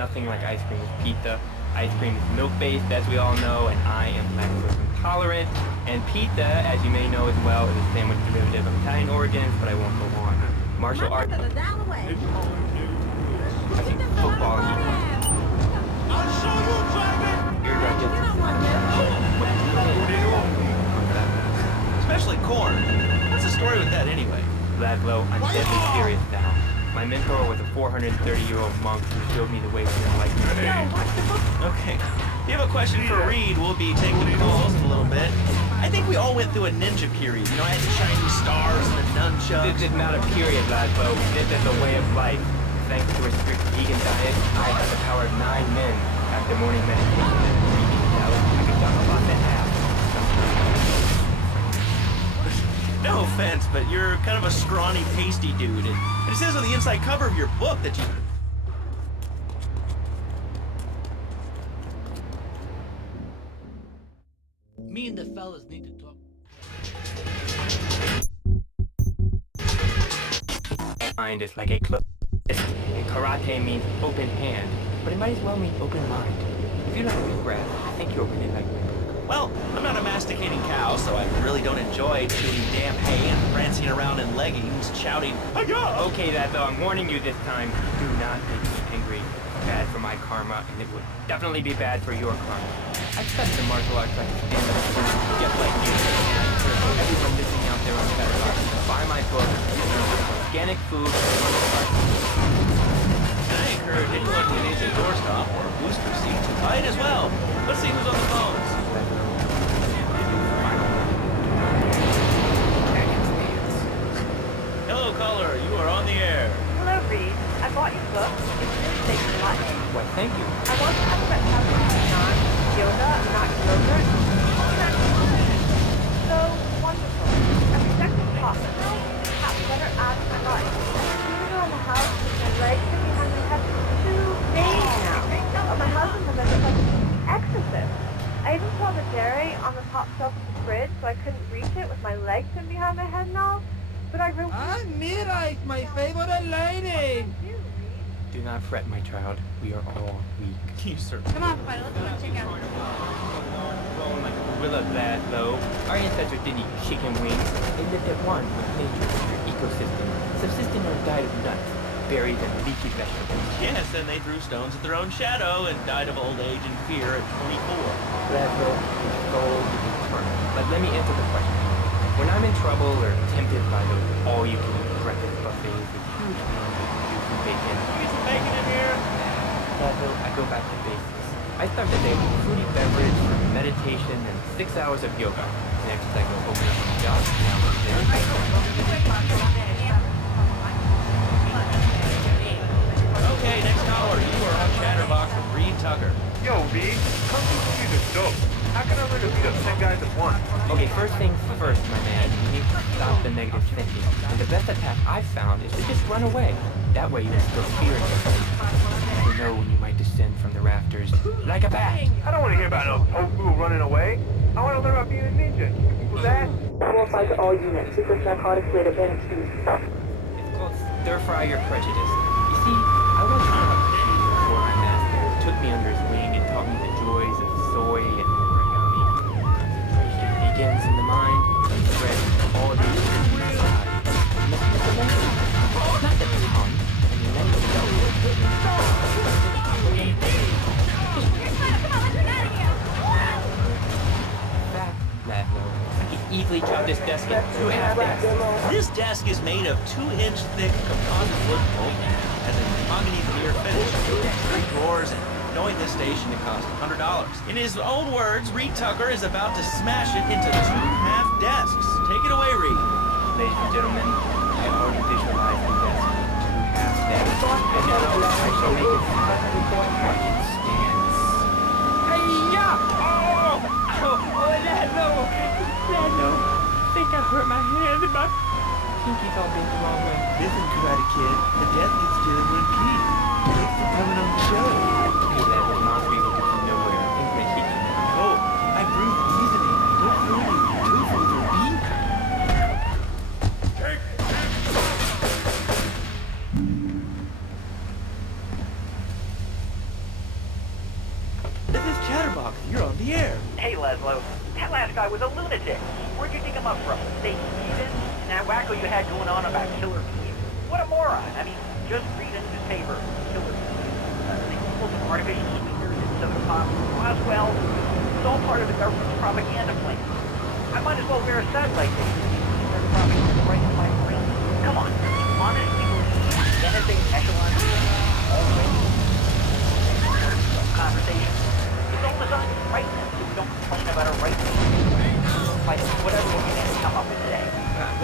nothing like ice cream with pizza. Ice cream is milk-based, as we all know, and I am lactose intolerant. And pizza, as you may know as well, is a sandwich derivative of Italian origins, but I won't go on. Martial arts. I think football. I'll show you, Especially corn. What's the story with that anyway? Laszlo, I'm deadly serious now. My mentor was a 430-year-old monk who showed me the way to enlightenment. Okay. If you have a question for Reed, we'll be taking calls in a little bit. I think we all went through a ninja period. You know, I had the shiny stars and the nunchucks. This is not a period, Laszlo. This is a way of life. Thanks to a strict vegan diet, I have the power of 9 men. After morning meditation and 3 eating salads, I can talk about the half. No offense, but you're kind of a scrawny, pasty dude. And it says on the inside cover of your book that you... Me and the fellas need to talk. Mind is like a close. And karate means open hand, but it might as well mean open mind. If you like big breath, I think you'll really like my book. Well, I'm not a masticating cow, so I really don't enjoy chewing damn hay and prancing around in leggings, shouting, "Hi-ya!" Okay, Laszlo, I'm warning you this time. Do not make me angry. Bad for my karma, and it would definitely be bad for your karma. I studied the martial arts like a stand-up student, just like you. I encourage everyone listening out there on the better art to buy my book, Organic Food and Martial Arts. And I encourage anyone who needs a doorstop or a booster seat to buy it as well. Let's see who's on the phones. Hello, caller. You are on the air. Hello, Reed. I bought your book. It's really safe for life. Why, thank you. I want to ask about how to non yoga, not yogurt. So wonderful. Every second possible, perhaps better out of my life. Even around the house with my legs and behind my head for 2 days now. My husband has been like an exorcist. I even saw the dairy on the top shelf of the fridge, so I couldn't reach it with my legs pinned behind my head and all. But I really... Mira, it's my favorite lady. Do not fret, my child. We are all weak. You sir. Come on, Fido, let's go check out. Growing like a gorilla, Laszlo. Our ancestors didn't eat chicken wings. They lived at one with nature and their ecosystem, subsisting on a diet of nuts, berries, and leafy vegetables. Yes, and they threw stones at their own shadow and died of old age and fear at 24. Laszlo, your goal is eternal. But let me answer the question. When I'm in trouble or tempted by those all-you-can-eat breakfast buffets with huge amounts of juice and bacon, Get some bacon in here. Laszlo, I go back to basics. I start the day with a fruity beverage, meditation, and 6 hours of yoga. Next, I go open up my job. Now I'm there. Okay, next caller. You are on Chatterbox with Reed Tucker. Yo, Reed, come see this dope. How can I learn to beat up 10 guys at once? Okay, first things first, my man. You need to stop the negative thinking. And the best attack I've found is to just run away. That way you instill fear in your face. You know when you might descend from the rafters like a bat. I don't want to hear about no tofu running away. I want to learn about being a ninja. Who's that? Qualified to all units. Secret narcotics later been accused. It's called stir fry your prejudice. You see, I once knew how to shoot before my master took me under his wing and taught me the joys of soy and origami. Concentration begins in the mind and spreads all the inside. Not the tongue, and the mental fact, Laszlo, I can easily chop this desk in 2 half-decks. This desk is made of 2-inch thick composite wood pulp, has a mahogany veneer finish, 3 drawers, and knowing this station, it cost $100. In his own words, Reed Tucker is about to smash it into 2 half desks. Take it away, Reed. Ladies and gentlemen, I already visualized the desk with 2 half-decks, and now I shall make it before market stands. Hey-ya! Laszlo! I think I hurt my hand and my pinky's all bent the wrong way. Listen, Karate Kid, the death needs dealing with key. Thanks for coming on the show. Hey, Laszlo, Mom will come from nowhere. I'm gonna hit you. Oh, I brew reasoning. Don't ruin two for the beak. Laszlo. That last guy was a lunatic. Where'd you dig him up from? State Stevens? And that wacko you had going on about killer bees? What a moron. I mean, just read a newspaper. Killer bees. They equal to artificial sweeteners and soda pop. Roswell. It's all part of the government's propaganda plan. I might as well wear a satellite dish. Their propaganda right in my brain. Come on. Honestly, NSA echelon already conversation. It's all designed right now, so we don't complain about a right like whatever we can come up with today.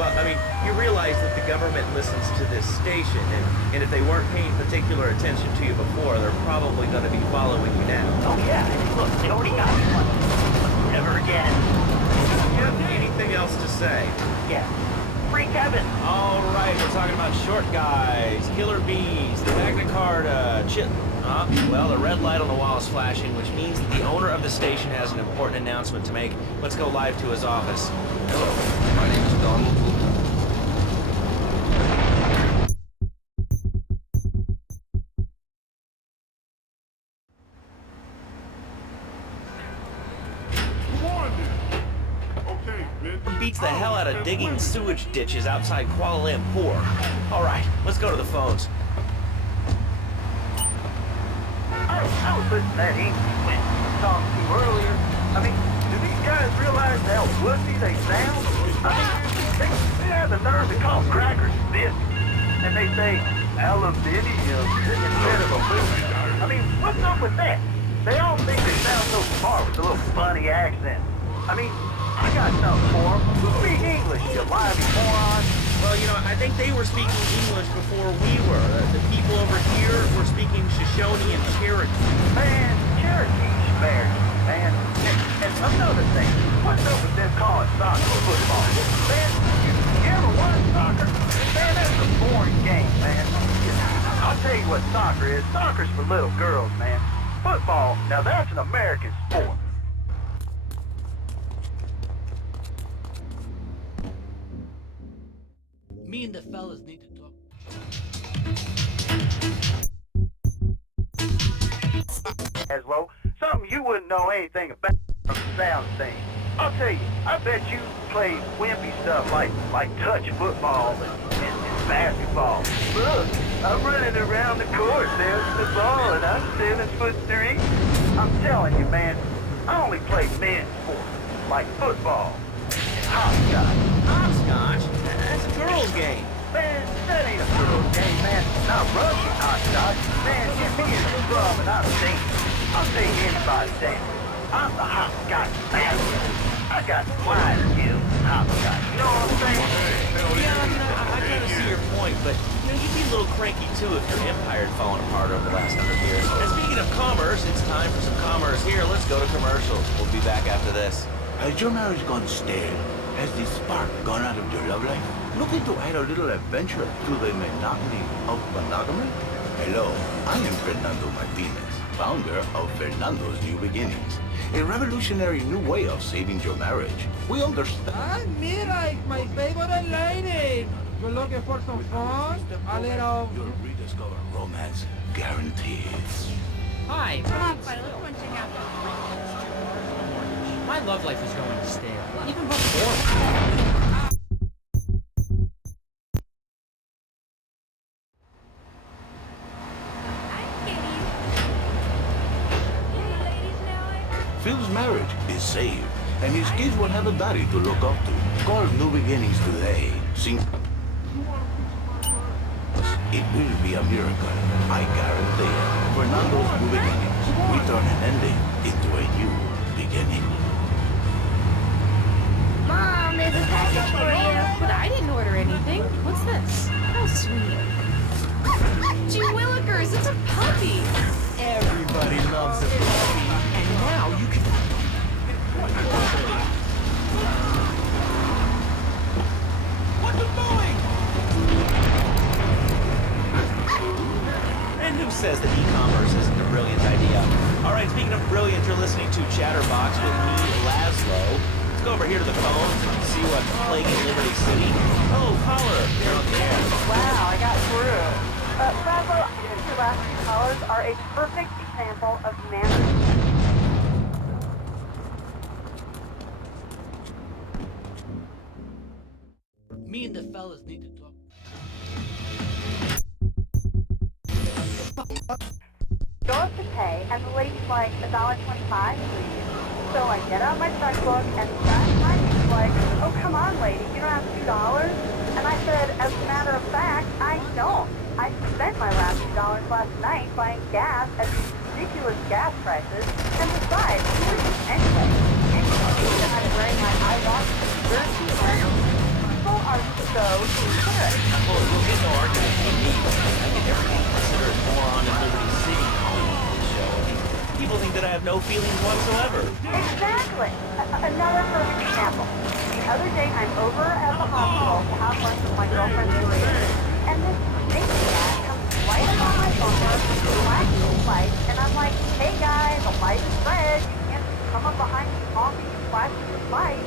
Well, I mean, you realize that the government listens to this station, and if they weren't paying particular attention to you before, they're probably going to be following you now. Oh yeah, and look, they already got me one. Never again. Do you have anything else to say? Yeah. Free Kevin. All right, we're talking about short guys, killer bees, the Magna Carta, well, the red light on the wall is flashing, which means that the owner of the station has an important announcement to make. Let's go live to his office. Hello, my name is Donald. Beats the hell out of digging sewage ditches outside Kuala Lumpur. All right, let's go to the phones. I was listening to that English when talking to you earlier. I mean, do these guys realize how wussy they sound? I mean, they have the nerve to call crackers biscuits. And they say aluminium instead of aluminum. I mean, what's up with that? They all think they sound so smart with a little funny accent. I mean, I got something for them. Speak English, you lively moron. Well, you know, I think they were speaking English before we were. The people over here were speaking Shoshone and Cherokee. Man, Cherokee's fair, man. And another thing, what's up with them calling soccer football? Man, you ever watch soccer? Man, that's a boring game, man. I'll tell you what soccer is. Soccer's for little girls, man. Football, now that's an American sport. Me and the fellas need to talk. As well, something you wouldn't know anything about from the sound thing. I'll tell you, I bet you play wimpy stuff like touch football and basketball. Look, I'm running around the court, there's the ball, and I'm 7'3". I'm telling you, man, I only play men's sports, like football and hopscotch. Hopscotch? That's a girl's game. Man, that ain't a girl's game, man. Not Russian hopscotch. Man, get me in the drum and I'm dancing. I'll take anybody's dance. I'm the hopscotch master. I got wide skills in hopscotch. You know what I'm saying? Yeah, I mean, I kind of see your point, but you know, you'd be a little cranky too if your empire had fallen apart over the last 100 years. And speaking of commerce, it's time for some commerce here. Let's go to commercials. We'll be back after this. Has your marriage gone stale? Has the spark gone out of your love life? Looking to add a little adventure to the monotony of monogamy? Hello, I am Fernando Martinez, founder of Fernando's New Beginnings, a revolutionary new way of saving your marriage. We understand. Ah, mira, it's my favorite lady. You're looking for some fun? A little... You'll rediscover romance guaranteed. Hi. Come on, Fido, let's go and check out My love life is going to stale. Even before. Phil's marriage is saved, and his kids will have a daddy to look up to. Call New Beginnings today. Sing. It will be a miracle, I guarantee it. Fernando's New Beginnings. We turn an ending into a new beginning. Mom, there's a package for you. But I didn't order anything. What's this? How sweet. Gee willikers, it's a puppy. Everybody loves a puppy. And now you can... What's it doing? And who says that e-commerce isn't a brilliant idea? All right, speaking of brilliant, you're listening to Chatterbox with me, Laszlo. Let's go over here to the phones and see what's plaguing Liberty City. Hello, caller. You're on the air. Wow, I got through. Laszlo, I think your last two callers are a perfect example of manners. fellas need to talk. Go up to pay, and the lady's like, $1.25, please. So I get out my checkbook, and that time she's like, oh, come on, lady, you don't have $2? And I said, as a matter of fact, I don't. I spent my last $2 last night buying gas at these ridiculous gas prices, and besides, who is this anyway? And I'm wearing my eyewash jersey. People are so ignorant. Well, we'll get no argument with me. I get everything considered moron in Liberty City calling into this show. I mean, people think that I have no feelings whatsoever. Exactly. Another perfect example. The other day, I'm over at the hospital to have lunch with my girlfriend's career, and this maniac comes right up on my phone with flashing lights, and I'm like, hey guy, the light is red. You can't just come up behind me honking and flashing your lights.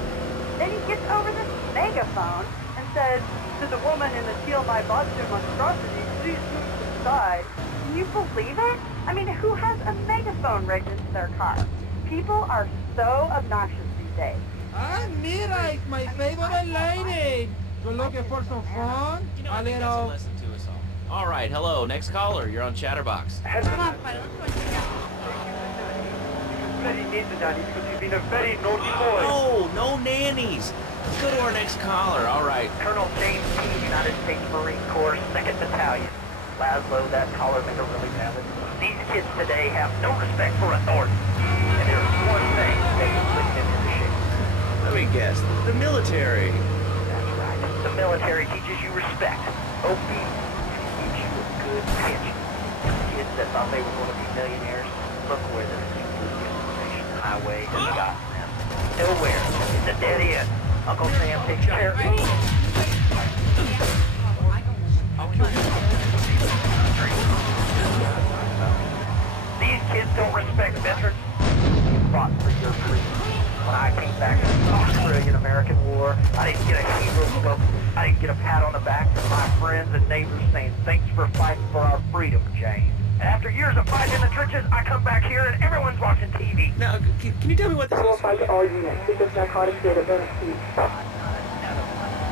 Then he gets over this megaphone and says, to the woman in the teal my Boston monstrosity, please move to the side. Can you believe it? I mean, who has a megaphone rigged into their car? People are so obnoxious these days. Ah, mira, it's my favorite lady. You're looking for some fun? You know, A I think that's a little... lesson to us all. All right, hello, next caller. You're on Chatterbox. Come on, Fido, let's go and check out. Very neat, Daddy, because you've been a very naughty boy. Oh, no nannies. Let's go to our next caller. All right. Colonel James P., United States Marine Corps, 2nd Battalion. Laszlo, that caller made a really valid point. These kids today have no respect for authority. And there's one thing they can put them in the shit. Let me guess. The military. That's right. The military teaches you respect. Obedience. Teaches you a good pension. Kids that thought they were going to be millionaires, look where the information highway has gotten them. Nowhere. It's a dead end. Uncle Sam takes care of it. These kids don't respect veterans. You fought for your freedom. When I came back from the Australian-American War, I didn't get a hero book. I didn't get a pat on the back from my friends and neighbors saying, thanks for fighting for our freedom, James. And after years of fighting in the trenches, I come back here and everyone's watching TV. Now, can you tell me what this is? All units. Secret narcotics database.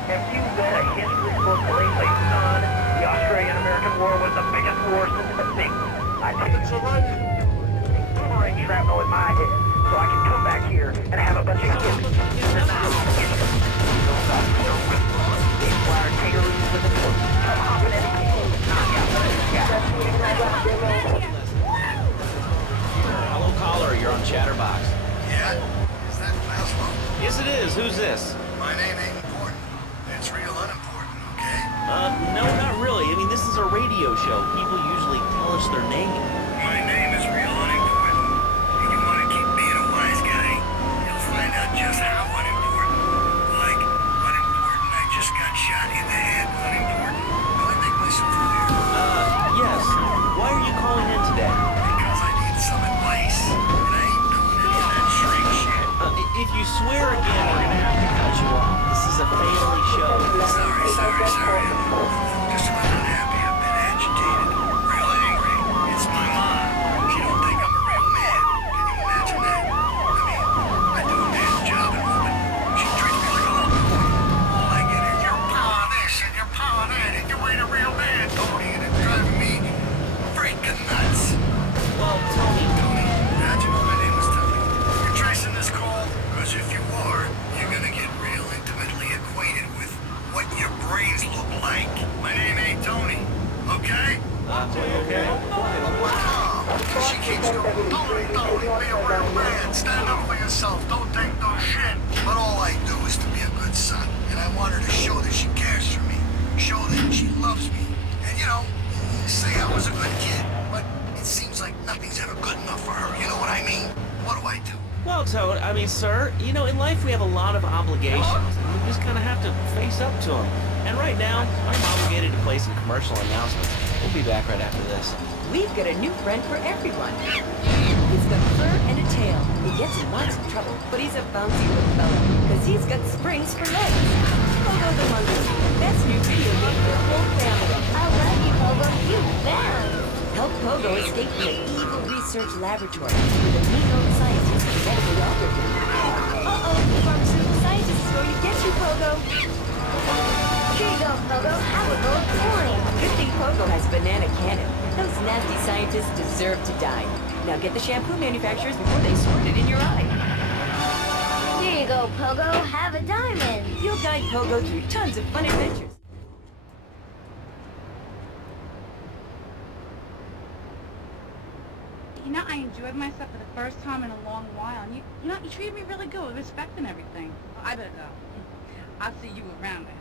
Have you read a history book lately, son? The Australian-American War was the biggest war since the 60s. I tell you, boomerang shrapnel in my head, so I can come back here and have a bunch of hippies. These wire kangaroos with the foot, come hopping at me. Hello, caller. You're on Chatterbox. Yeah? Is that Laszlo? Yes, it is. Who's this? My name ain't important. It's real unimportant, okay? No, not really. I mean, this is a radio show. People usually tell us their name. My name is real unimportant. If you want to keep being a wise guy, you'll find out just how unimportant. Like, unimportant, I just got shot in the head. Unimportant. Do I make myself clear? Yes. Why are you calling in today? Because I need some advice. And I ain't doing any of that shrink shit. If you swear again, we're gonna have to cut you off. This is a family show. Sorry. Just a little unhappy. I've been agitated. Real angry. It's my mom. She don't think I'm a real man. Can you imagine that? I mean, I do a man's job and woman. She treats me like a little boy. All I get is your power this and your power that, and you ain't a real man, Tony, and it's driving me freaking nuts. Well, Tony. How'd you know my name was Tony? You're tracing this call? Because if you are, you're gonna get real intimately acquainted with what your brains look like. My name ain't Tony, okay? Okay. Oh, she keeps going, Tony, be a real man. Stand up for yourself. Don't take no shit. But all I do is to be a good son. And I want her to show that she cares for me. Show that she loves me. And, you know, say I was a good kid. But it seems like nothing's ever good enough for her. You know what I mean? What do I do? Well, Toad, I mean, sir, you know, in life we have a lot of obligations. And we just kind of have to face up to them. And right now, I'm obligated to play some commercial announcements. We'll be back right after this. We've got a new friend for everyone. He's got fur and a tail. He gets in lots of trouble, but he's a bouncy little fella, because he's got springs for legs. Pogo the monkey. Best new video game for the whole family. I love you, Pogo. You bet. Help Pogo escape from the evil research laboratory with a mean old scientist who medically altered him. Uh-oh, the pharmaceutical scientist is going to get you, Pogo. you go, Pogo. Have a gold coin. Good thing Pogo has a banana cannon. Those nasty scientists deserve to die. Now get the shampoo manufacturers before they squirt it in your eye. Here you go, Pogo. Have a diamond. You'll guide Pogo through tons of fun adventures. You know, I enjoyed myself for the first time in a long while, and you treated me really good with respect and everything. Oh, I better go. I'll see you around, I hope.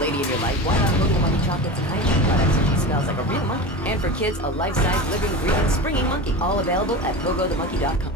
Lady in your life, why not Pogo Monkey chocolates and hygiene products? She smells like a real monkey. And for kids, a life-size, living, breathing, springy monkey. All available at pogothemonkey.com.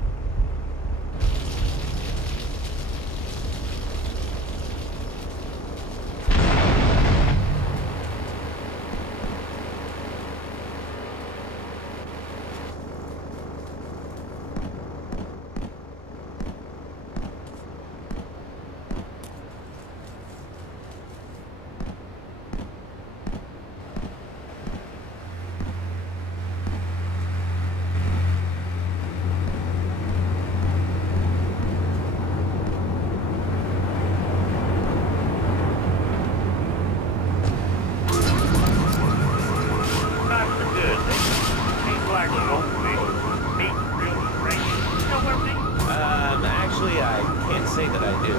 Actually, I can't say that I do.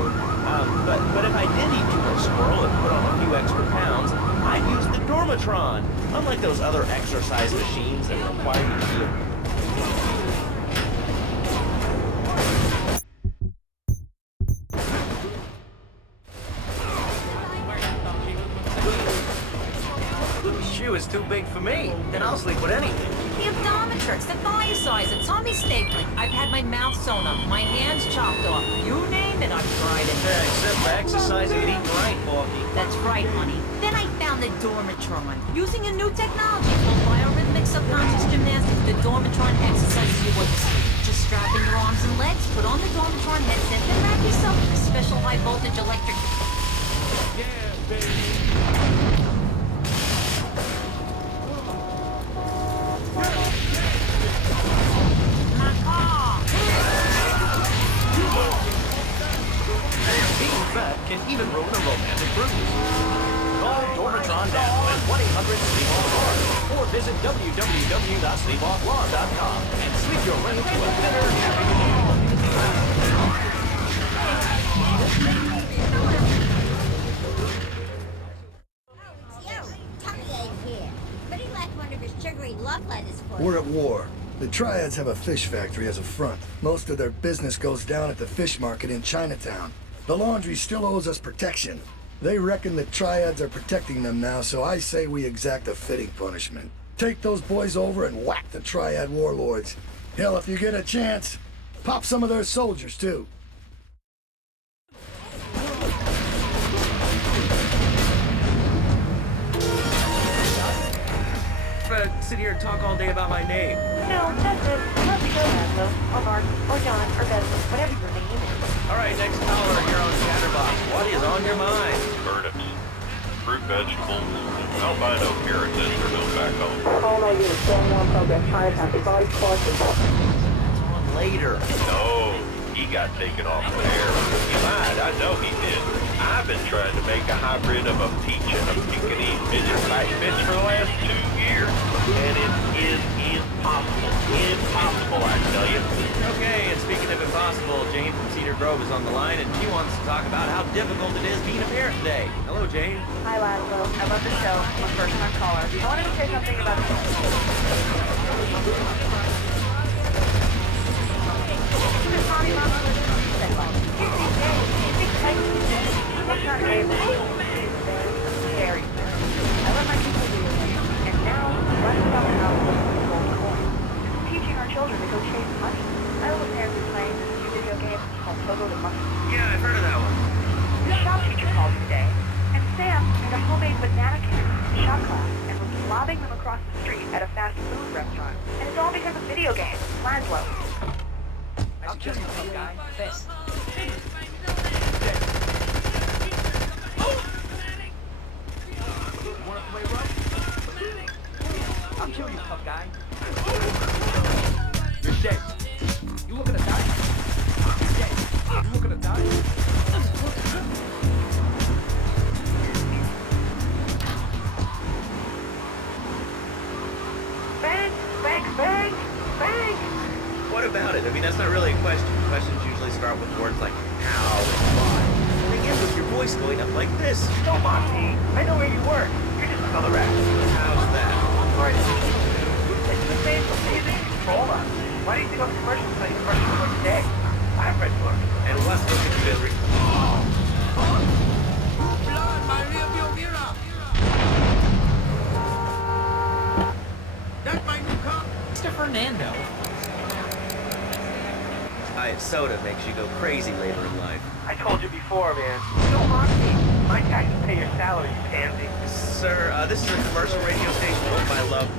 But if I did eat too much squirrel and put on a few extra pounds, I'd use the Dormatron. Unlike those other exercise machines that require you to be shoe is too big for me. Then I'll sleep with anything. The Optometrix, the Biosize, the tummy stapling. I've had my mouth sewn up, my hands chopped off. You name it, I've tried it. Yeah, except for exercising and eating right, Porky. That's right, honey. Then I found the Dormatron. Using a new technology called biorhythmic subconscious gymnastics, the Dormatron exercises you with just strap in your arms and legs, put on the Dormatron headset, then wrap yourself in a special high voltage electric. Yeah, baby. Being fat can even ruin a romantic cruise. Call Dormatron now at 1-800-SLEEPOFFLAW or visit www.sleepofflaw.com and sleep your way to a better, We're at war. The Triads have a fish factory as a front. Most of their business goes down at the fish market in Chinatown. The laundry still owes us protection. They reckon the Triads are protecting them now, so I say we exact a fitting punishment. Take those boys over and whack the Triad warlords. Hell, if you get a chance, pop some of their soldiers, too. Sit here and talk all day about my name. No, that's it. Let's go, Laszlo, or Mark, or John, or Bessie, whatever your name is. All right, next caller, you're on Chatterbox. What is on your mind? Turnips, fruit vegetables, albino carrots and for no back home. Call my unit, 411 program, Chinatown, it's already closed. On later. No, he got taken off the air. He lied, I know he did. I've been trying to make a hybrid of a peach and a Pekingese midget fight bitch for the last 2 years. And it is impossible. Impossible, I tell you. Okay, and speaking of impossible, Jane from Cedar Grove is on the line, and she wants to talk about how difficult it is being a parent today. Hello, Jane. Hi, Laszlo. I love the show. I'm a first-time caller. I wanted to say something about the very fair. I let my people do it, and now let's about the house with the gold coin. Teaching our children to go chase money. I know the parents are playing this new video game called Pogo the Monkey. Yeah, I've heard of that one. The shop teacher called today, and Sam made a homemade banana cake in shop class and was lobbing them across the street at a fast food restaurant. And it's all because of video games. Laszlo. I'll kill you, tough guy. This. You wanna play rough? I'll kill you, tough guy. You're dead. You looking to die? You're dead. You looking to die? Bang! Bang! Bang! Bang! What about it? I mean, that's not really a question. Questions usually start with words like how and why. They end with your voice going up like this. Don't mock me. I know where you work. You're just another rat. How's that? Alright, it's the same for amazing controller. Why do you think all the commercials tell you commercials are today? I've read books. And let's look at misery. Blood, my rearview mirror! That's my new car! Mr. Fernando. Diet soda makes you go crazy later in life. I told you before, man. Don't mock me. My taxes pay your salary, you pansy. Sir, this is a commercial radio station owned by Love.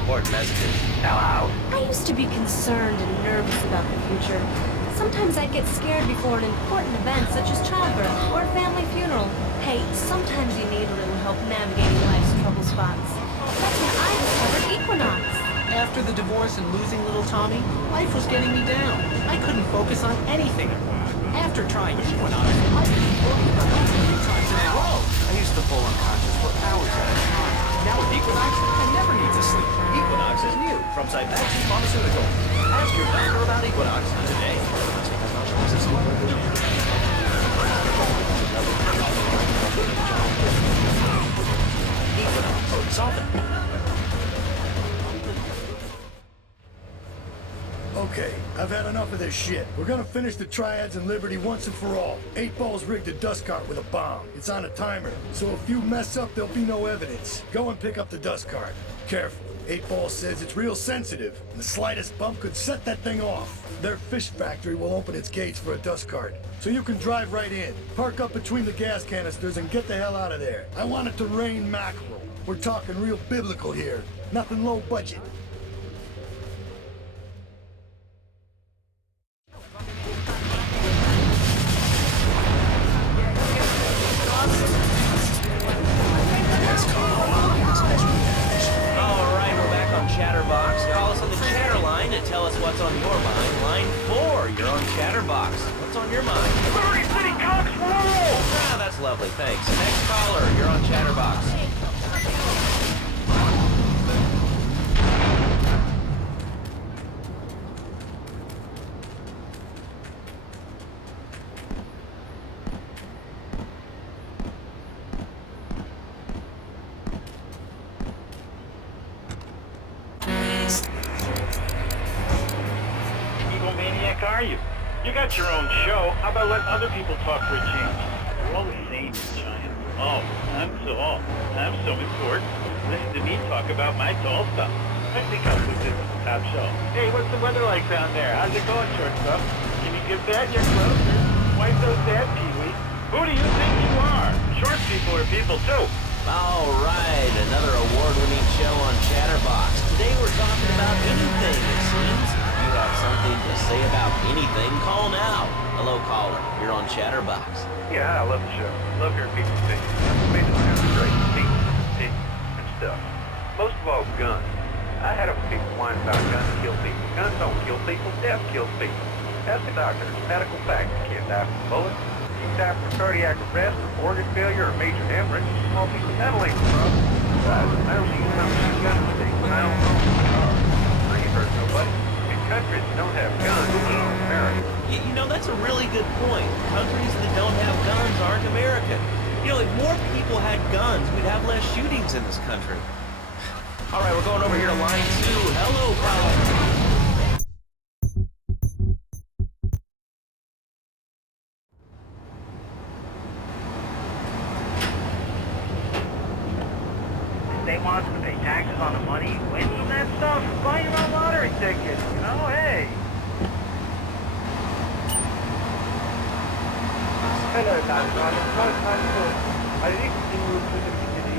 Important messages. Hello. I used to be concerned and nervous about the future. Sometimes I'd get scared before an important event such as childbirth or a family funeral. Hey, sometimes you need a little help navigating life's trouble spots. That's when I discovered Equinox. After the divorce and losing little Tommy, life was getting me down. I couldn't focus on anything. After trying Equinox, I could work for 3 times in a row. I used to fall unconscious for hours at a time. Now with Equinox, I never need to sleep. Equinox is new from Cybaxi Pharmaceutical. Ask your doctor about Equinox today. Equinox, solving. Okay, I've had enough of this shit. We're gonna finish the Triads and Liberty once and for all. 8 Ball's rigged a dust cart with a bomb. It's on a timer, so if you mess up, there'll be no evidence. Go and pick up the dust cart. Careful. 8 Ball says it's real sensitive, and the slightest bump could set that thing off. Their fish factory will open its gates for a dust cart, so you can drive right in. Park up between the gas canisters and get the hell out of there. I want it to rain mackerel. We're talking real biblical here. Nothing low budget. Alright, we're back on Chatterbox. Call us on the chatter line and tell us what's on your mind. Line 4, you're on Chatterbox. What's on your mind? Liberty City Cox rule! Ah, that's lovely, thanks. Next caller, you're on Chatterbox. Egomaniac are you? You got your own show. How about letting other people talk for a change? We're all the same, giant. Oh, I'm tall. I'm so important. Listen to me talk about my tall stuff. I think I'll put this on the top shelf. Hey, what's the weather like down there? How's it going, shortstop? Can you give that your closer? Wipe those dad, Pee-wee. Who do you think you are? Short people are people, too. Alright, another award-winning show on Chatterbox. Today we're talking about anything, it seems. If you have something to say about anything, call now. Hello, caller. You're on Chatterbox. Yeah, I love the show. Love hearing people sing. Made it sound great. Peace, and stuff. Most of all, guns. I had a people whine about guns kill people. Guns don't kill people. Death kills people. Ask the doctor. It's a medical fact. You can't die from bullets. You can die from cardiac arrest, or organ failure, or major hemorrhage. Small piece of metal ain't the problem. Besides, I don't even know if gun things when I don't know my car. I ain't hurt nobody. In countries that don't have guns, America. You know, that's a really good point. Countries that don't have guns aren't America. You know, if more people had guns, we'd have less shootings in this country. All right, we're going over here to line 2. Hello, caller. They want us to pay taxes on the money you win from that stuff. Buy your own lottery ticket. Hello, Landman. It's my time to... I recently moved to the city.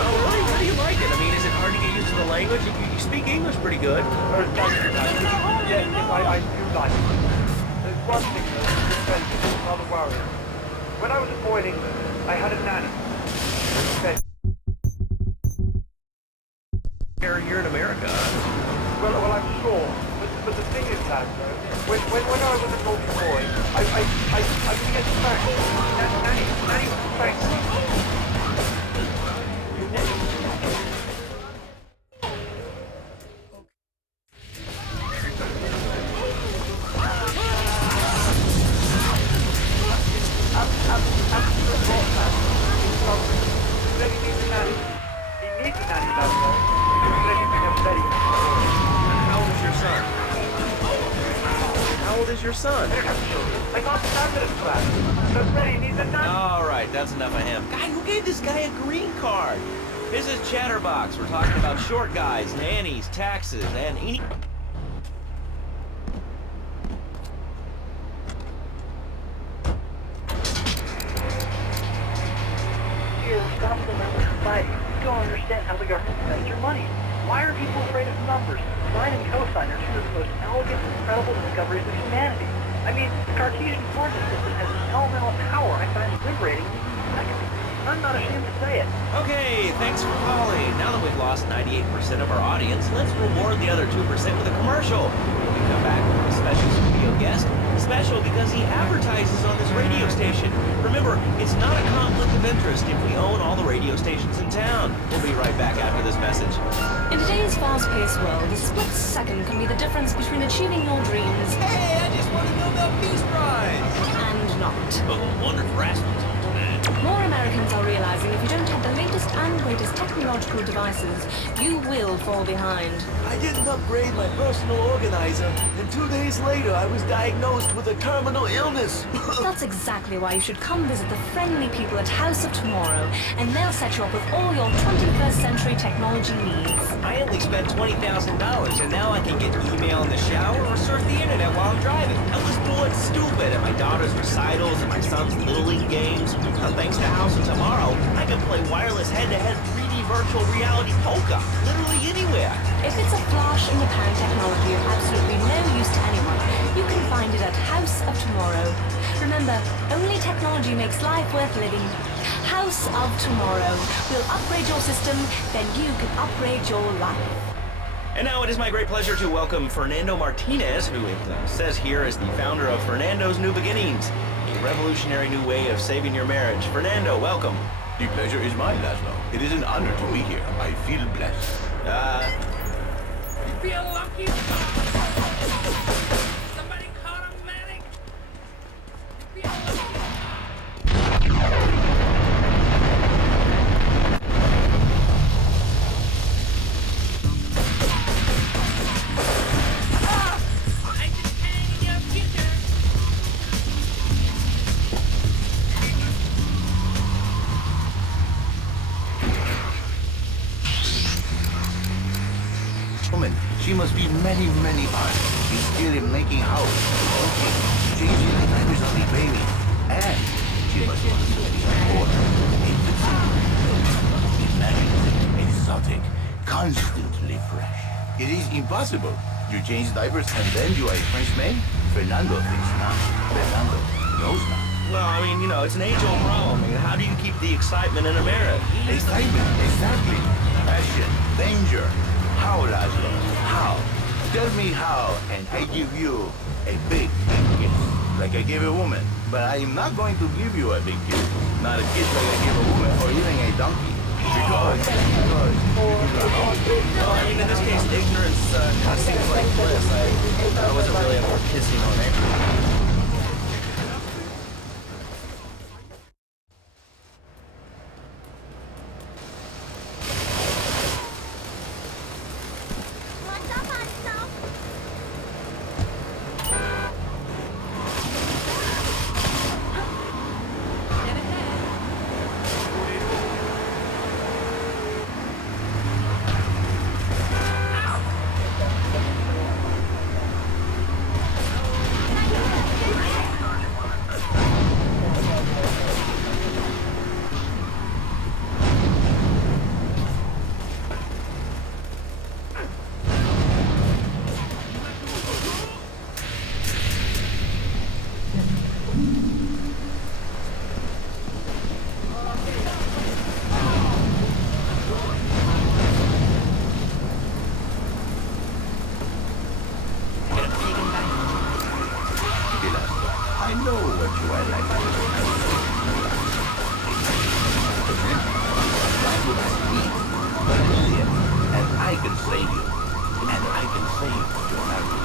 Oh, really? How do you like it? I mean, is it hard to get used to the language? You speak English pretty good. Oh, thank you, man. Yes, I do like it. There's one thing though, this friendship is rather worrying. When I was a boy in England, I had a nanny. Here in America. Well, I'm sure. But the thing is, lad, though, when I was a naughty boy, I didn't get spanked. Nanny spanked me. Your son. I got started in class. So Freddy needs a nanny. All right, that's enough of him. Guy, who gave this guy a green card? This is Chatterbox. We're talking about short guys, nannies, taxes, and any... You're responsible member of society. You don't understand how the government spends your money. Why are people afraid of numbers? Sine and cosine are two of the most elegant and incredible discoveries of humanity. I mean, the Cartesian coordinate system has an elemental power I find liberating and second. I'm not ashamed to say it. Okay, thanks for calling. Now that we've lost 98% of our audience, let's reward the other 2% with a commercial. When we come back with a special studio guest, special because he advertises on this radio station. Remember, it's not a conflict of interest if we own all the radio stations in town. We'll be right back after this message. In today's fast-paced world, a split second can be the difference between achieving your dreams... Hey, I just want to know about Peace Prize! ...and not. Oh, wonderful rascals. More Americans are realizing if you don't have the latest and greatest technological devices, you will fall behind. I didn't upgrade my personal organizer, and 2 days later I was diagnosed with a terminal illness. That's exactly why you should come visit the friendly people at House of Tomorrow, and they'll set you up with all your 21st century technology needs. I only spent $20,000, and now I can get email in the shower or surf the internet while I'm driving. I was bored stupid at my daughter's recitals and my son's Little League games. Thanks to House of Tomorrow, I can play wireless head-to-head 3D virtual reality poker, literally anywhere. If it's a flash in the pan technology of absolutely no use to anyone, you can find it at House of Tomorrow. Remember, only technology makes life worth living. House of Tomorrow. We'll upgrade your system, then you can upgrade your life. And now it is my great pleasure to welcome Fernando Martinez, who it says here is the founder of Fernando's New Beginnings, a revolutionary new way of saving your marriage. Fernando, welcome. The pleasure is mine, Laszlo. It is an honor to be here. I feel blessed. You feel lucky? Somebody caught a medic? You feel lucky? She must be many, many times. She's still in making house, cooking, changing the diapers on the baby. And she must also be important, imaginative, exotic, constantly fresh. It is impossible. You change diapers and then you are a French maid? Fernando thinks not. Fernando knows not. Well, I mean, you know, it's an age-old problem. I mean, how do you keep the excitement in a marriage? Excitement, exactly. Passion, danger. How, Laszlo? How? Tell me how, and I give you a big gift, like I gave a woman. But I am not going to give you a big gift. Not a gift like I gave a woman, or even a donkey. Because... Well, I mean, in this case, ignorance kind of seems like bliss. I wasn't really ever kissing on April. know what you are like. And I can save you. And I can save your marriage.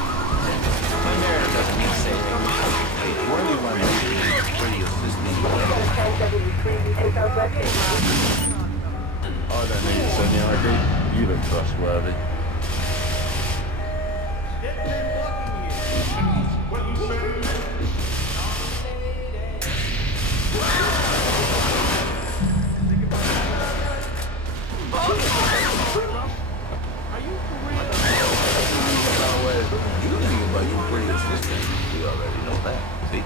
My marriage doesn't need saving. Hey, what do you want to do for your sister? Oh, that nigga Sonny RD, you look trustworthy. You think about your pretty assistant. We already know that. See?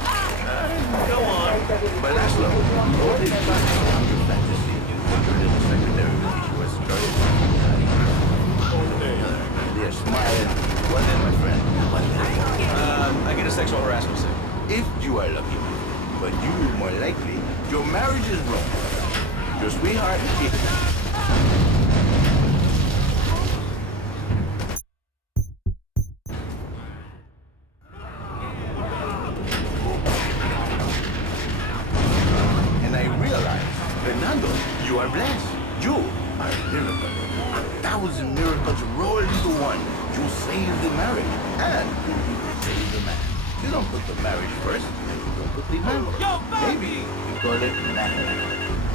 Go on. But that's low. What did you on your fantasy? You put your little secretary with you. She was started. They're smiling. What then, my friend? What then? I get a sexual harassment suit. If you are lucky, but you more likely, your marriage is wrong. Your sweetheart is and I realize, Fernando, you are blessed. You are a miracle. 1,000 miracles rolled into one. You save the marriage, and you save the man. You don't put the marriage first, and you don't put the man first. Maybe you call it man.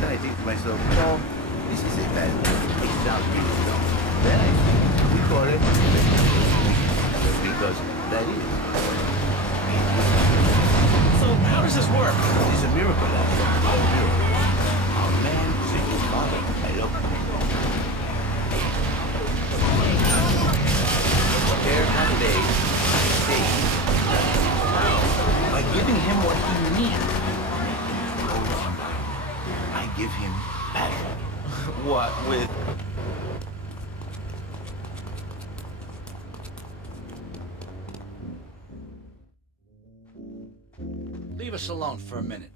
Then I think to myself, no, this is a bad word. It sounds really dumb. Then I think we call it because that is. So how does this work? It's a miracle, lad. A miracle. Our man is a good father. I love him. There one day, I say, by giving him what he needs, I give him passion. What with? Leave us alone for a minute.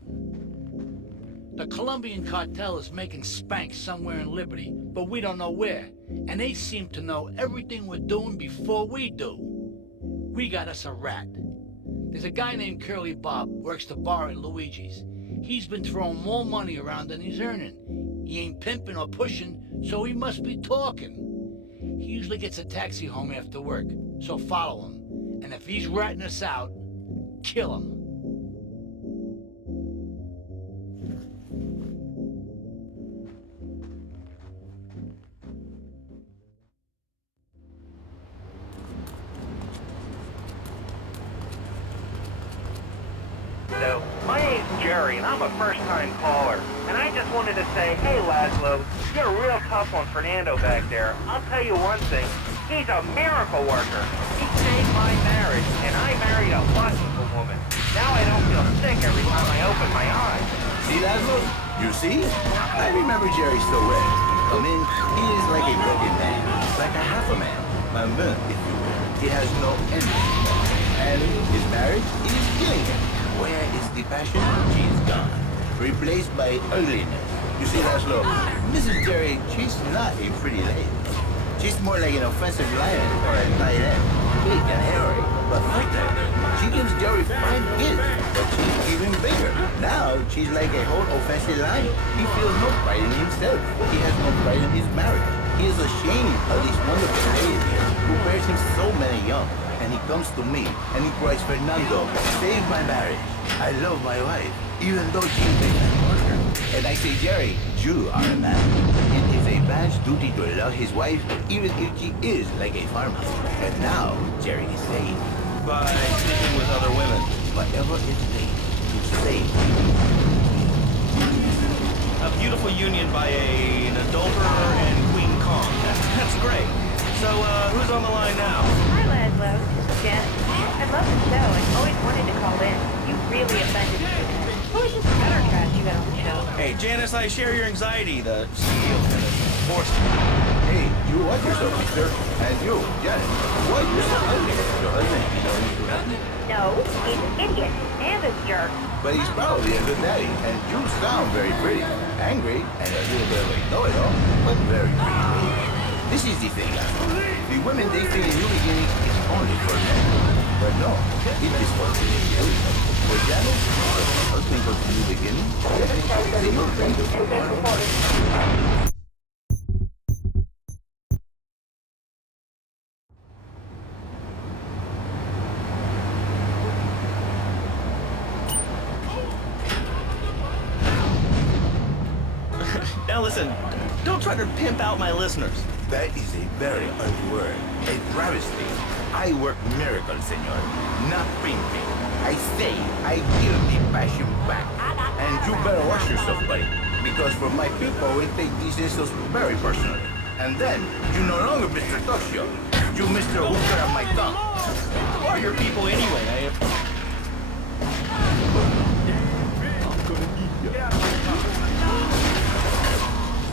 The Colombian cartel is making spank somewhere in Liberty, but we don't know where. And they seem to know everything we're doing before we do. We got us a rat. There's a guy named Curly Bob, works the bar at Luigi's. He's been throwing more money around than he's earning. He ain't pimping or pushing, so he must be talking. He usually gets a taxi home after work, so follow him. And if he's ratting us out, kill him. So, my name's Jerry, and I'm a first-time caller. And I just wanted to say, hey, Laszlo, you're a real tough one, Fernando back there. I'll tell you one thing. He's a miracle worker. He saved my marriage, and I married a wonderful woman. Now I don't feel sick every time I open my eyes. See, Laszlo? You see? I remember Jerry so well. Come in, he is like a broken man, like a half a man. A man, if you will. He has no envy. And his marriage is killing him. Where is the passion? She is gone. Replaced by ugliness. You see, Laszlo, Mrs. Jerry, she's not a pretty lady. She's more like an offensive lion or a tight end. Big and hairy, but fighter. She gives Jerry 5 kids, but she's even bigger. Now, she's like a whole offensive lion. He feels no pride in himself. He has no pride in his marriage. He is ashamed of this wonderful lady who bears him so many young. And he comes to me, and he cries, Fernando, save my marriage. I love my wife, even though she's a worker. And I say, Jerry, you are a man. It is a man's duty to love his wife, even if she is like a farmer. And now, Jerry is saved. By sleeping with other women. Whatever it takes to save. A beautiful union by an adulterer and Queen Kong. That's great. So, who's on the line now? Hi, Laszlo. This is Janet. I love the show. I've always wanted to call in. You really offended me. Who is this gutter trash you got on the show? Hey, Janice, I share your anxiety. The CEO kind of forced me. Hey, you watch yourself, mister. And you, Janet, why are you so ugly? Your husband, you know he's good. No, he's an idiot and a jerk. But he's probably a good daddy, and you sound very pretty. Angry, and a little bit of a know-it-all, but very pretty. This is the thing, the women they think in new beginnings is only for men. But no, it is for you. For Janice, I'll think of new beginning. See your friend tomorrow. Now listen, don't try to pimp out my listeners. That is a very ugly word. A travesty. I work miracles, senor. Not pimping. I say I give the passion back. And you better watch yourself, buddy. Because for my people, we take these insults very personally. And then, you no longer Mr. Toshio. You Mr. Hooker on my tongue. Who are your people anyway?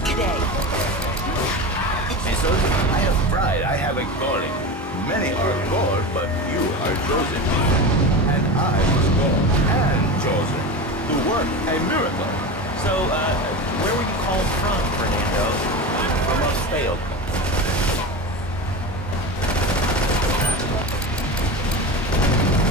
Today. Jesus, I have pride. I have a calling. Many are called, but you are chosen. And I was called and chosen to work a miracle. So, where were you called from, Fernando? From Osteo.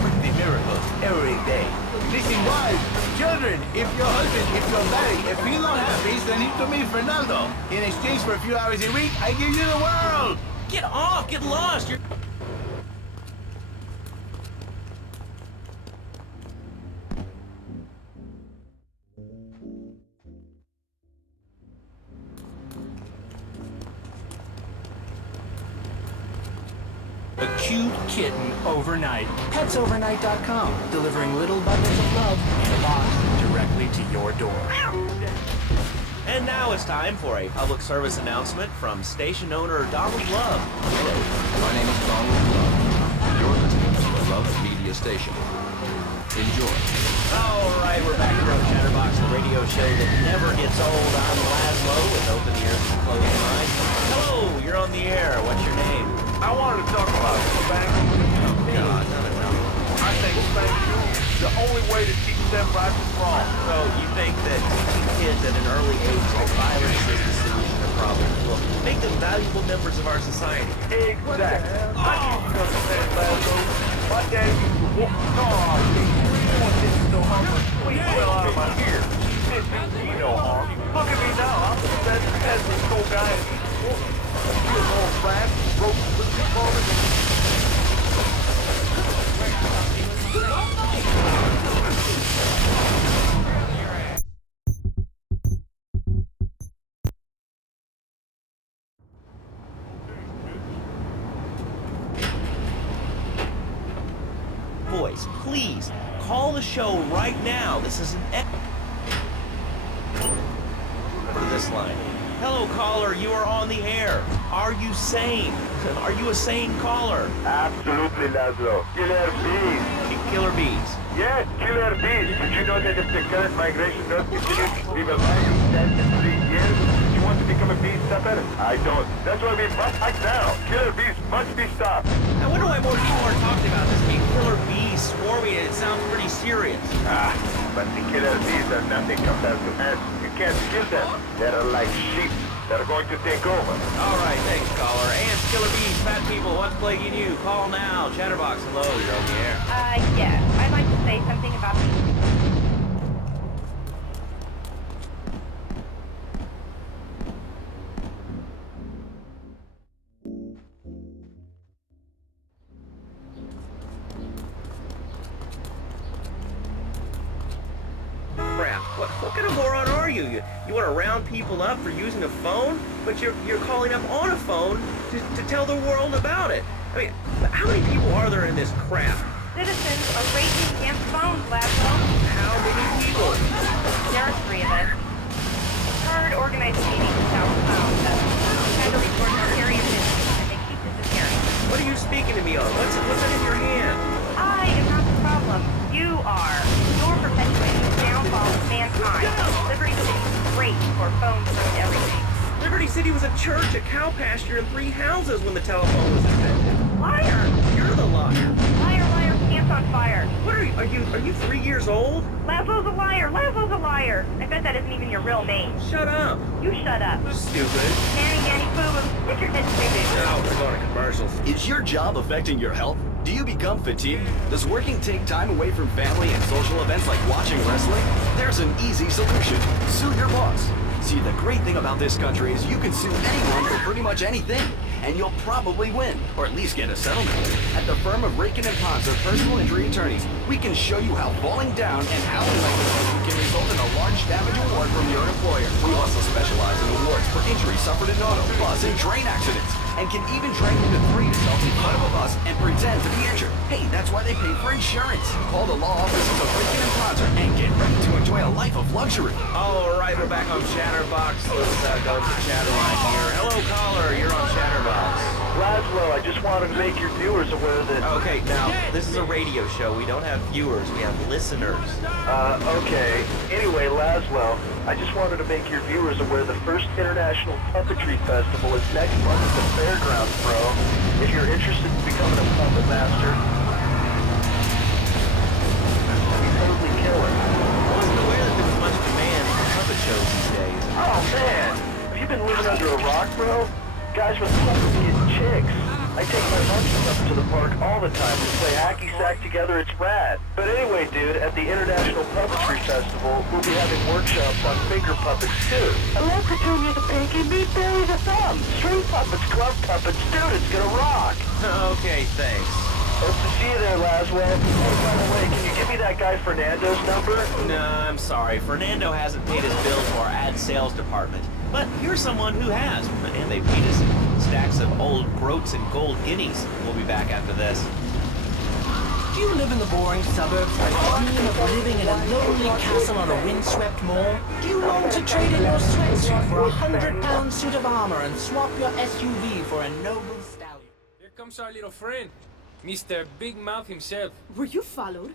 Work the miracles every day. Listen, wives, children, if your husband, if you're married, if he's not happy, send him to me, Fernando. In exchange for a few hours a week, I give you the world. Get off! Get lost! You're... A cute kitten overnight. PetsOvernight.com, delivering little bundles of love in a box directly to your door. And now it's time for a public service announcement from station owner Donald Love. Hello, my name is Donald Love. You're listening to the Love Media Station. Enjoy. All right, we're back here on the Chatterbox, the radio show that never gets old. I'm Laszlo with open ears and closed eyes. Hello, you're on the air. What's your name? I wanted to talk about spanking. Oh, God, not enough. I think spanking is the only way to teach them right from wrong. So you think that teaching kids at an early age that violence is the solution to problems will make them valuable members of our society? Exactly. I need you to understand, Laszlo. My dad used to walk the car. He wanted to so hungry, sweet fell out of my ear. Didn't mean me no harm. Look at me now. I'm the best peasant school guy in East Portland. A few more flat, broke with the falling. Boys, please, call the show right now. This is an for this line. Hello, caller, you are on the air. Are you sane? Are you a sane caller? Absolutely, Laszlo. Killer bees. Killer bees. Yes, killer bees. Did you know that if the current migration does continue, we will likely stand in 3 years? You want to become a bee stopper? I don't. That's why we must act now. Killer bees must be stopped. I wonder why more people are talking about this being killer bees swarming. It sounds pretty serious. But the killer bees are nothing compared to ants. You can't kill them. They're like sheep. They're going to take over. All right, thanks, caller. Ants, killer bees, fat people, what's plaguing you? Call now. Chatterbox, hello, you're on the air. Yes. I'd like to say something about these. Crap. What kind of moron are you? You want to round people up for using a phone? But you're calling up on a phone to tell the world about it. I mean, how many people are there in this crap? Citizens are raging against phones, Laszlo. How many people? There are 3 of us. Heard organized meetings without phones. Had to report serious issues, and they keep disappearing. What are you speaking to me on? What's that in your hand? I am not the problem. You are. You're perpetuating the downfall of mankind. Liberty City is great for phones and everything. Liberty City was a church, a cow pasture, and 3 houses when the telephone was invented. Liar! You're the liar. Liar, liar, pants on fire. What are you 3 years old? Laszlo's a liar. Laszlo's a liar. I bet that isn't even your real name. Shut up. You shut up. Stupid. Nanny, nanny, boo-boo. Get your head stupid. No, we're going to commercials. Is your job affecting your health? Do you become fatigued? Does working take time away from family and social events like watching wrestling? There's an easy solution. Sue your boss. See, the great thing about this country is you can sue anyone for pretty much anything, and you'll probably win, or at least get a settlement. At the firm of Rakin & Ponzer Personal Injury Attorneys, we can show you how falling down and howling like a baby can result in a large damage award from your employer. We also specialize in awards for injuries suffered in auto, bus, and train accidents, and can even train you to throw yourself in front of a bus and pretend to be injured. Hey, that's why they pay for insurance. Call the law offices of Rakin & Ponzer and get ready to enjoy a life of luxury. All right, we're back on Chatterbox. Let's go to the chatter line here. Hello, caller. You're on Chatterbox. Laszlo, I just wanted to make your viewers aware that... Okay, now, this is a radio show. We don't have viewers. We have listeners. Okay. Anyway, Laszlo, I just wanted to make your viewers aware the first International Puppetry Festival is next month at the Fairgrounds, bro. If you're interested in becoming a puppet master, you'd totally kill it. I wasn't aware that there was much demand for puppet shows these days. Oh, man! Have you been living under a rock, bro? Guys with puppets getting chicks. I take my monkeys up to the park all the time to play hacky sack together. It's rad. But anyway, dude, at the International Puppetry Festival, we'll be having workshops on finger puppets too. Hello, Petunia the Pinky, meet Billy the Thumb. String puppets, glove puppets, dude, it's gonna rock. Okay, thanks. Hope to see you there, Laswell. Hey, by the way, can you give me that guy Fernando's number? No, I'm sorry. Fernando hasn't paid his bill to our ad sales department. But here's someone who has, and they paid us stacks of old groats and gold guineas. We'll be back after this. Do you live in the boring suburbs or dream of living in a lonely castle on a windswept moor? Do you long to trade in your sweatsuit for a £100 suit of armor and swap your SUV for a noble stallion? Here comes our little friend, Mr. Big Mouth himself. Were you followed?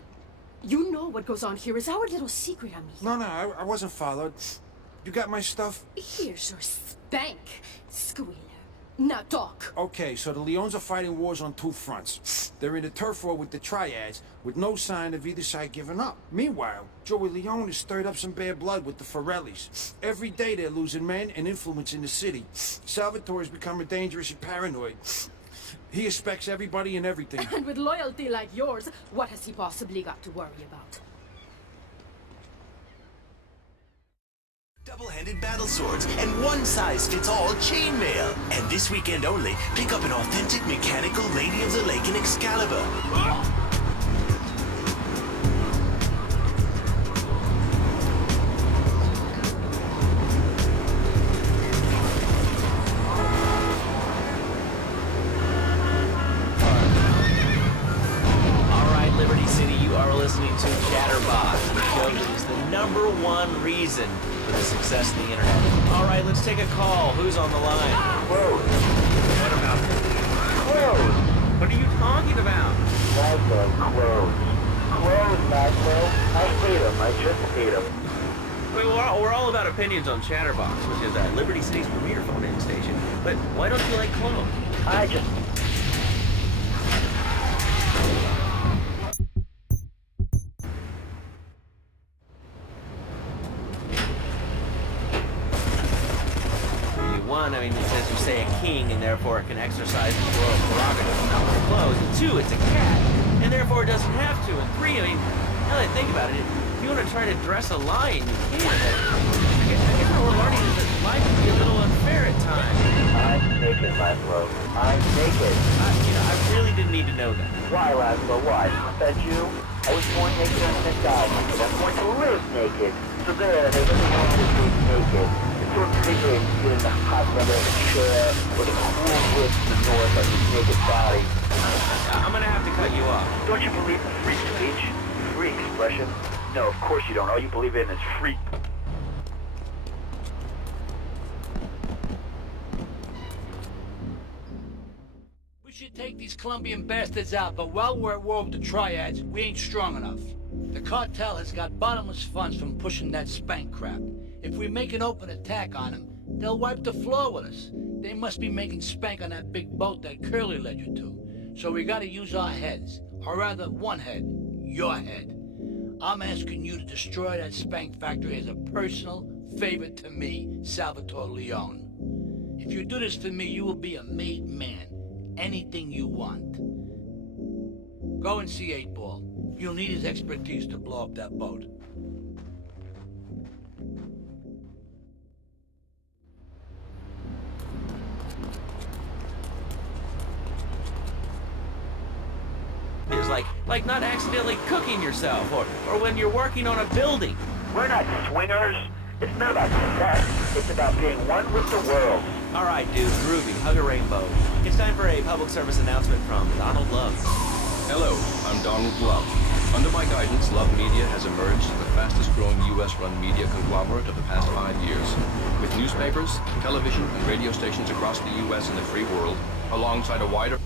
You know what goes on here is our little secret, amigo. No, I wasn't followed. You got my stuff? Here's your spank, squealer. Now talk. Okay, so the Leons are fighting wars on two fronts. They're in a turf war with the Triads, with no sign of either side giving up. Meanwhile, Joey Leone has stirred up some bad blood with the Forellis. Every day they're losing men and influence in the city. Salvatore's becoming dangerous and paranoid. He expects everybody and everything. And with loyalty like yours, what has he possibly got to worry about? Double-handed battle swords and one-size-fits-all chainmail. And this weekend only, pick up an authentic mechanical Lady of the Lake and Excalibur. Alright, Liberty City, you are listening to Chatterbox, the show that is the #1 reason for the success of the internet. Alright, let's take a call. Who's on the line? Close. What about close? What are you talking about? Laszlo, close. Close, Laszlo. I hate him. I just hate him. Wait, we're all about opinions on Chatterbox, which is Liberty City's premier phone-in station. But why don't you like clone? I just... One, I mean, it says you say a king, and therefore it can exercise its royal prerogative not wear clothes. And two, it's a cat, and therefore it doesn't have to. And three, I mean, now that I think about it, if you want to try to dress a lion, you can. I guess what we're learning is that life can be a little unfair at times. I'm naked, Laszlo. I'm naked. I really didn't need to know that. Why, Laszlo? Why? I bet you. I was born naked and I'm gonna die naked. I'm going to live naked. So there's nothing wrong with being naked. Sort of figure you in the hot weather of a chair or the cool woods in the north on your naked body. I'm gonna have to cut you off. Don't you believe in free speech? Free expression? No, of course you don't. All you believe in is free... We should take these Colombian bastards out, but while we're at war with the Triads, we ain't strong enough. The cartel has got bottomless funds from pushing that spank crap. If we make an open attack on them, they'll wipe the floor with us. They must be making spank on that big boat that Curly led you to. So we gotta use our heads. Or rather, one head. Your head. I'm asking you to destroy that spank factory as a personal favor to me, Salvatore Leone. If you do this for me, you will be a made man. Anything you want. Go and see 8-Ball. You'll need his expertise to blow up that boat. It's like not accidentally cooking yourself, or when you're working on a building. We're not swingers. It's not about sex. It's about being one with the world. All right, dude, groovy, hug a rainbow. It's time for a public service announcement from Donald Love. Hello, I'm Donald Love. Under my guidance, Love Media has emerged as the fastest-growing U.S.-run media conglomerate of the past 5 years. With newspapers, television, and radio stations across the U.S. and the free world, alongside a wider...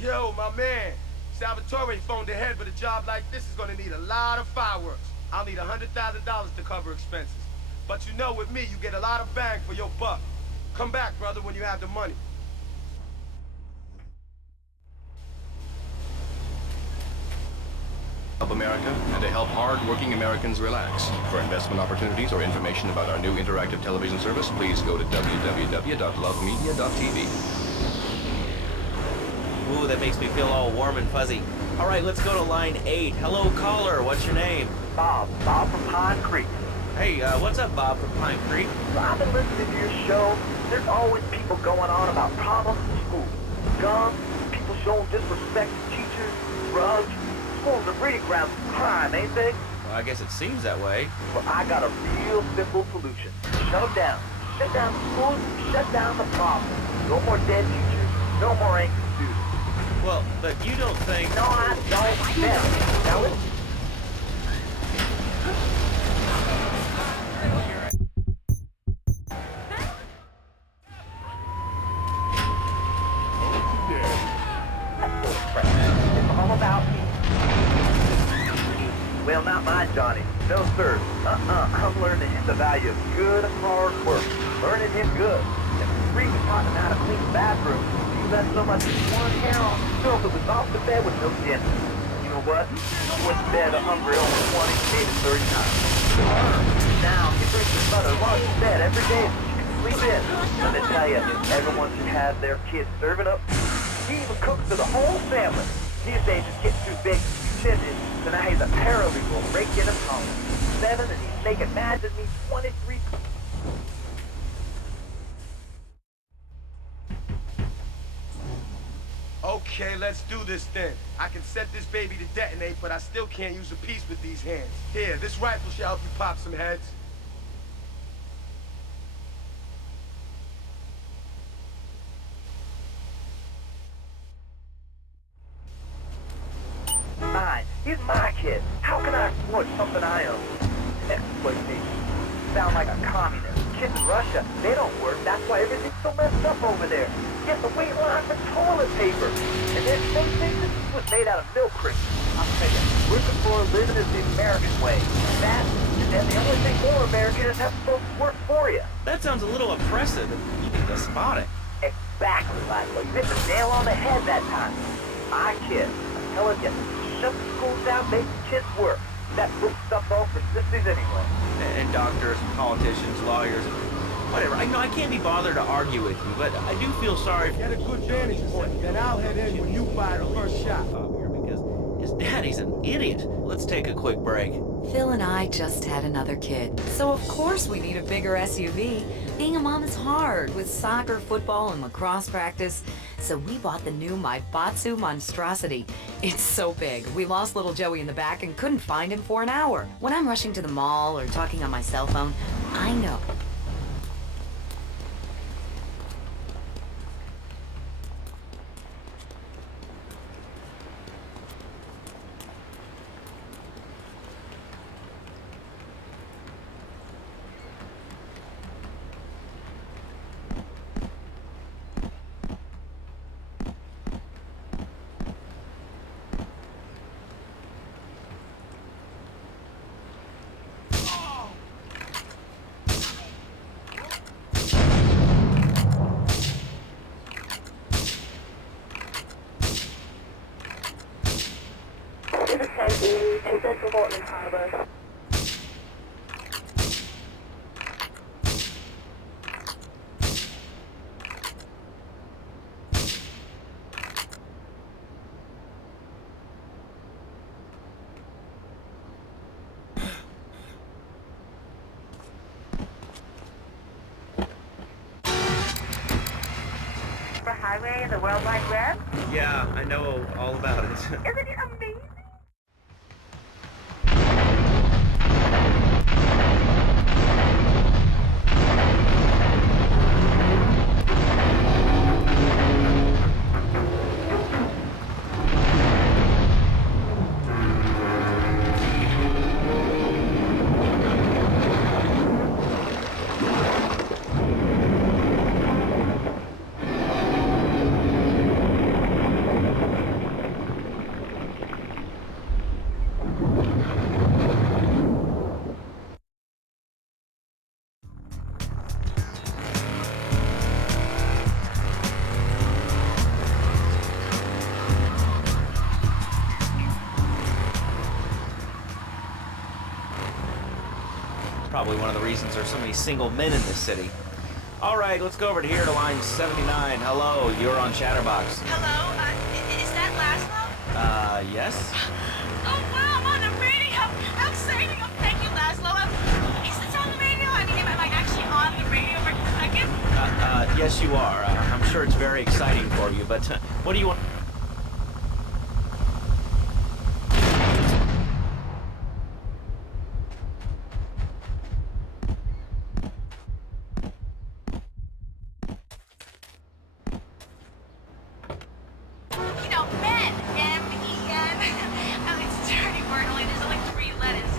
Yo, my man. Salvatore phoned ahead, but a job like this is gonna need a lot of fireworks. I'll need $100,000 to cover expenses. But you know, with me, you get a lot of bang for your buck. Come back, brother, when you have the money. Help America and to help hard-working Americans relax. For investment opportunities or information about our new interactive television service, please go to www.lovemedia.tv. Ooh, that makes me feel all warm and fuzzy. All right, let's go to line 8. Hello, caller. What's your name? Bob from Pine Creek. Hey, what's up, Bob from Pine Creek? I've been listening to your show. There's always people going on about problems in school. Guns, people showing disrespect to teachers, drugs. Schools are breeding grounds for crime, ain't they? Well, I guess it seems that way. Well, I got a real simple solution. Shut them down. Shut down the schools, shut down the problem. No more dead teachers, no more angry students. Well, but you don't think... No, I don't. Now listen. It's all about me. Well, not mine, Johnny. No, sir. I'm learning him the value of good, hard work. Learning him good. And Free was taught him how to clean the bathroom. You left so much one hair on the silk that was off the bed with no skin. You know what? He went to bed hungry over 20, maybe 30 times. Now, he brings his mother lunch to bed every day so she can sleep in. Let me tell you, everyone should have their kids serving up. He even cooks for the whole family. These days, his kid's too big to do dishes, so now he's a paralegal raking him home. 7, and he's making mad at me 23. Okay, let's do this then. I can set this baby to detonate, but I still can't use a piece with these hands. Here, this rifle should help you pop some heads. Mine. He's my kid. How can I exploit something I own? Exploitation. Sound like a communist. Kids in Russia, they don't work. That's why everything's so messed up over there. Get the wait line for toilet paper. And then space station was made out of milk crates. I'll tell you, working for a living is the American way. That, and then the only thing more American is having folks work for you. That sounds a little oppressive and even despotic. Exactly, Michael. You hit the nail on the head that time. My kid, I'm telling you, shut the schools down, make the kids work. That book stuff all for sissies anyway. And doctors, politicians, lawyers, whatever. I know I can't be bothered to argue with you, but I do feel sorry for... Get a good vantage point, then I'll head in when you fire the first shot. Because his daddy's an idiot. Let's take a quick break. Phil and I just had another kid, so of course we need a bigger SUV. Being a mom is hard, with soccer, football, and lacrosse practice. So we bought the new Maibatsu Monstrosity. It's so big, we lost little Joey in the back and couldn't find him for an hour. When I'm rushing to the mall or talking on my cell phone, I know. Harbor. highway and the World Wide Web? Yeah, I know all about it. Isn't it amazing? Probably one of the reasons there's so many single men in this city. All right, let's go over to here to line 79. Hello, you're on Chatterbox. Hello, is that Laszlo? Yes? Oh, wow, I'm on the radio. How exciting. Oh, thank you, Laszlo. Is this on the radio? I mean, am I actually on the radio for a second? Yes, you are. I'm sure it's very exciting for you, but what do you want? You know, men. M-E-N. It's a dirty word, only there's only 3 letters.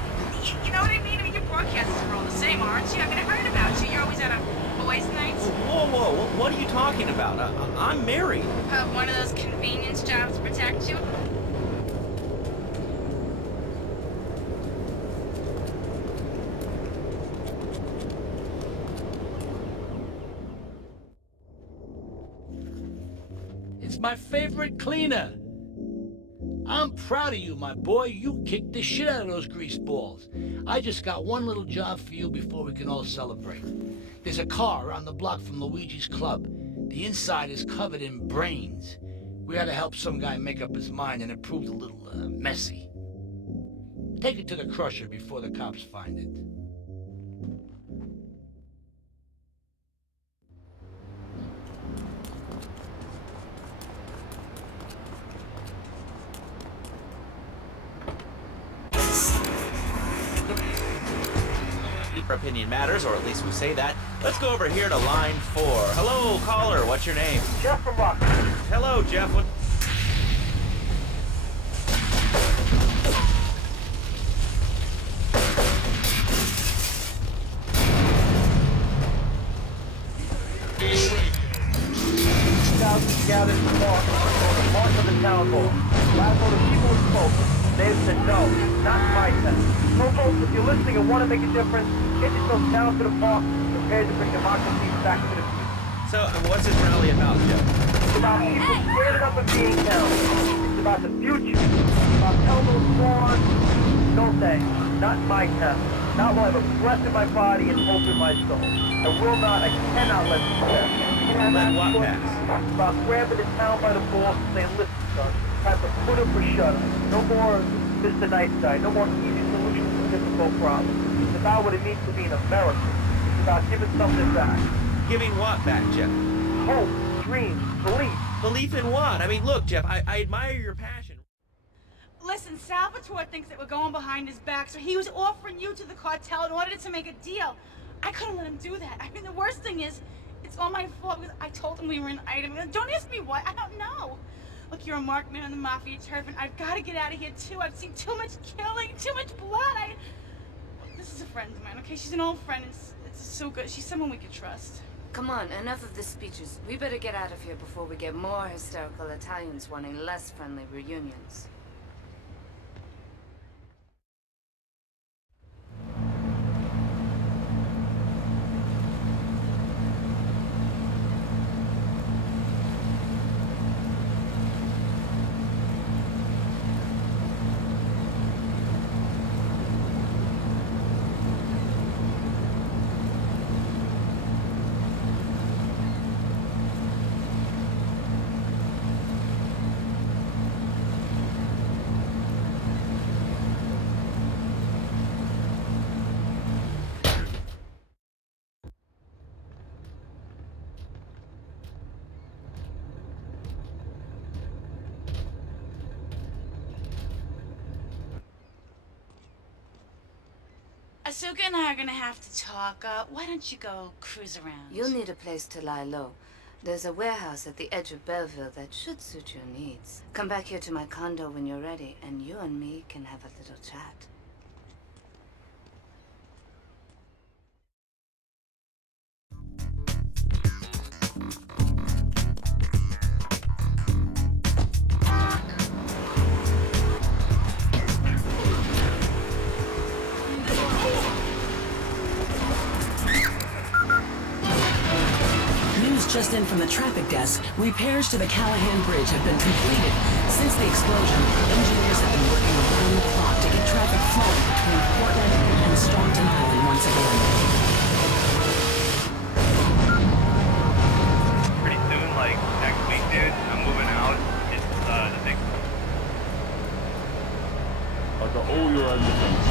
You know what I mean? I mean, your broadcasters are all the same, aren't you? I mean, I heard about you. You're always at a boys' nights. Whoa, what are you talking about? I'm married. One of those convenience jobs to protect you? It's my favorite cleaner. I'm proud of you, my boy. You kicked the shit out of those grease balls. I just got one little job for you before we can all celebrate. There's a car around the block from Luigi's club. The inside is covered in brains. We had to help some guy make up his mind, and it proved a little messy. Take it to the crusher before the cops find it. Opinion matters, or at least we say that. Let's go over here to line 4. Hello, caller. What's your name? Jeff from Rockford. Hello, Jeff. What? Thousands gathered in the park for the march of the town hall. Last vote of people who spoke. They've said no, not my test. So folks, if you're listening and want to make a difference, get yourself down to the park, prepared to bring democracy back to the future. So, what's this rally about, Jeff? It's about people standing up and being down. It's about the future. It's about telling those swans, no thanks, not my test. Not while I have a breath in my body and hope in my soul. I will not, I cannot let this pass. Let what pass? It's about grabbing the town by the balls and saying, listen, son, time to put up or shut up. No more Mr. Nice Guy, no more easy solutions to difficult problems. It's about what it means to be an American. It's about giving something back. Giving what back, Jeff? Hope, dreams, belief. Belief in what? I mean, look, Jeff, I admire your passion. Listen, Salvatore thinks that we're going behind his back, so he was offering you to the cartel in order to make a deal. I couldn't let him do that. I mean, the worst thing is, it's all my fault because I told him we were an item. Don't ask me why. I don't know. Look, you're a marked man on the Mafia turf, and I've got to get out of here, too. I've seen too much killing, too much blood. This is a friend of mine, okay? She's an old friend. It's so good. She's someone we could trust. Come on, enough of the speeches. We better get out of here before we get more hysterical Italians wanting less friendly reunions. Asuka and I are gonna have to talk. Why don't you go cruise around? You'll need a place to lie low. There's a warehouse at the edge of Belleville that should suit your needs. Come back here to my condo when you're ready, and you and me can have a little chat. Just in from the traffic desk, repairs to the Callahan Bridge have been completed. Since the explosion, engineers have been working around the clock to get traffic flowing between Portland and Staunton Island once again. Pretty soon, like next week, dude, I'm moving out. It's the big. I got all your own defense.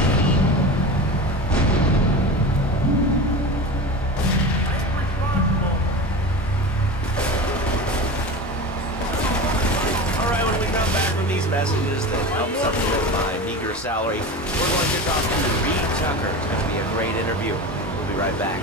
These messages that help supplement my meager salary, we're going to talk to Reed Tucker. It's going to be a great interview. We'll be right back.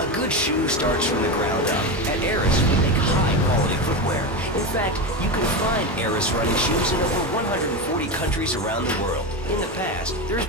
A good shoe starts from the ground up. At Eris, we make high-quality footwear. In fact, you can find Eris running shoes in over 140 countries around the world. In the past, there's